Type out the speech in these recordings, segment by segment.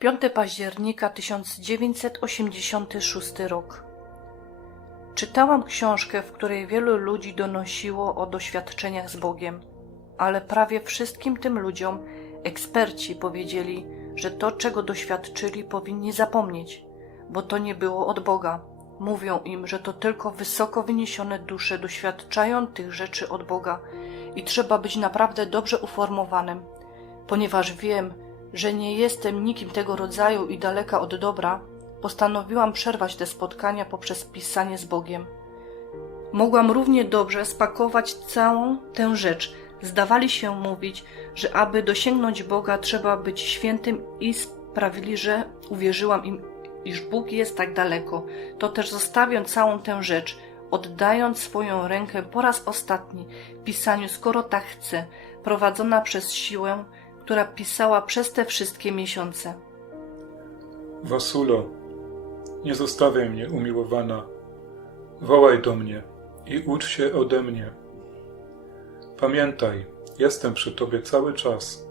5 października 1986 rok. Czytałam książkę, w której wielu ludzi donosiło o doświadczeniach z Bogiem, ale prawie wszystkim tym ludziom eksperci powiedzieli, że to, czego doświadczyli, powinni zapomnieć, bo to nie było od Boga. Mówią im, że to tylko wysoko wyniesione dusze doświadczają tych rzeczy od Boga i trzeba być naprawdę dobrze uformowanym. Ponieważ wiem, że nie jestem nikim tego rodzaju i daleka od dobra, postanowiłam przerwać te spotkania poprzez pisanie z Bogiem. Mogłam równie dobrze spakować całą tę rzecz. Zdawali się mówić, że aby dosięgnąć Boga trzeba być świętym i sprawili, że uwierzyłam im, iż Bóg jest tak daleko. To też zostawiam całą tę rzecz, oddając swoją rękę po raz ostatni pisaniu, skoro tak chcę, prowadzona przez siłę, która pisała przez te wszystkie miesiące. Wasulo, nie zostawiaj mnie, umiłowana. Wołaj do mnie i ucz się ode mnie. Pamiętaj, jestem przy Tobie cały czas.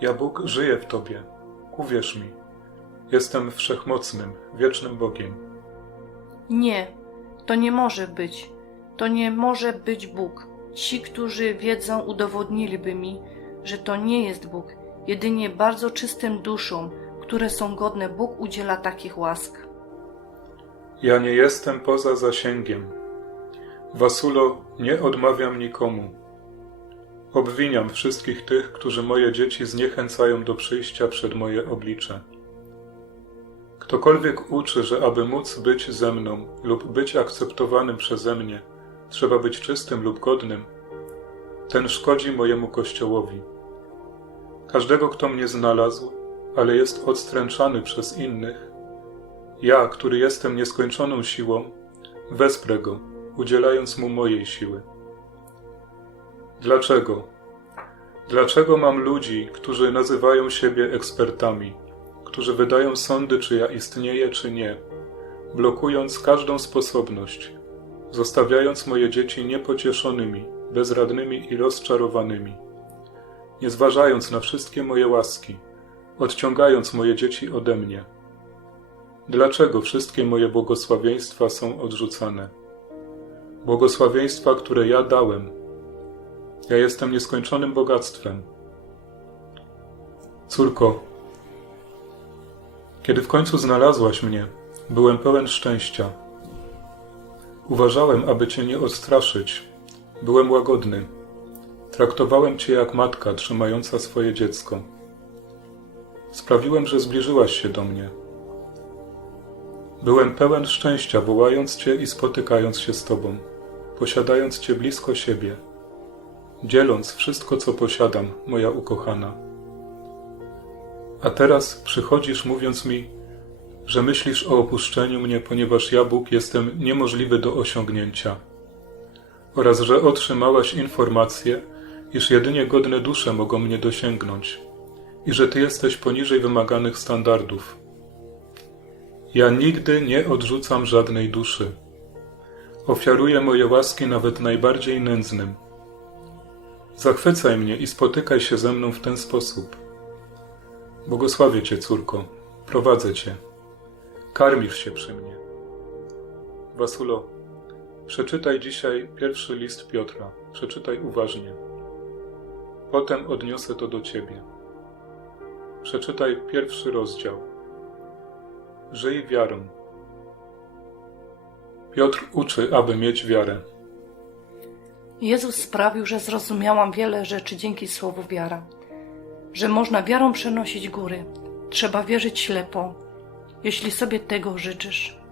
Ja Bóg żyję w Tobie. Uwierz mi, jestem wszechmocnym, wiecznym Bogiem. Nie, to nie może być. To nie może być Bóg. Ci, którzy wiedzą, udowodniliby mi, że to nie jest Bóg. Jedynie bardzo czystym duszom, które są godne, Bóg udziela takich łask. Ja nie jestem poza zasięgiem. Wasulo, nie odmawiam nikomu. Obwiniam wszystkich tych, którzy moje dzieci zniechęcają do przyjścia przed moje oblicze. Ktokolwiek uczy, że aby móc być ze mną lub być akceptowanym przeze mnie, trzeba być czystym lub godnym, ten szkodzi mojemu kościołowi. Każdego, kto mnie znalazł, ale jest odstręczany przez innych, ja, który jestem nieskończoną siłą, wesprę go, udzielając mu mojej siły. Dlaczego? Dlaczego mam ludzi, którzy nazywają siebie ekspertami, którzy wydają sądy, czy ja istnieję, czy nie, blokując każdą sposobność, zostawiając moje dzieci niepocieszonymi, bezradnymi i rozczarowanymi, nie zważając na wszystkie moje łaski, odciągając moje dzieci ode mnie? Dlaczego wszystkie moje błogosławieństwa są odrzucane? Błogosławieństwa, które ja dałem. Ja jestem nieskończonym bogactwem. Córko, kiedy w końcu znalazłaś mnie, byłem pełen szczęścia. Uważałem, aby cię nie odstraszyć. Byłem łagodny. Traktowałem cię jak matka trzymająca swoje dziecko. Sprawiłem, że zbliżyłaś się do mnie. Byłem pełen szczęścia, wołając Cię i spotykając się z Tobą, posiadając Cię blisko siebie, dzieląc wszystko, co posiadam, moja ukochana. A teraz przychodzisz, mówiąc mi, że myślisz o opuszczeniu mnie, ponieważ ja, Bóg, jestem niemożliwy do osiągnięcia, oraz że otrzymałaś informację, iż jedynie godne dusze mogą mnie dosięgnąć i że Ty jesteś poniżej wymaganych standardów. Ja nigdy nie odrzucam żadnej duszy. Ofiaruję moje łaski nawet najbardziej nędznym. Zachwycaj mnie i spotykaj się ze mną w ten sposób. Błogosławię Cię, córko, prowadzę Cię. Karmisz się przy mnie. Wasulo, przeczytaj dzisiaj pierwszy list Piotra. Przeczytaj uważnie. Potem odniosę to do Ciebie. Przeczytaj pierwszy rozdział. Żyj wiarą. Piotr uczy, aby mieć wiarę. Jezus sprawił, że zrozumiałam wiele rzeczy dzięki słowu wiara. Że można wiarą przenosić góry. Trzeba wierzyć ślepo, jeśli sobie tego życzysz.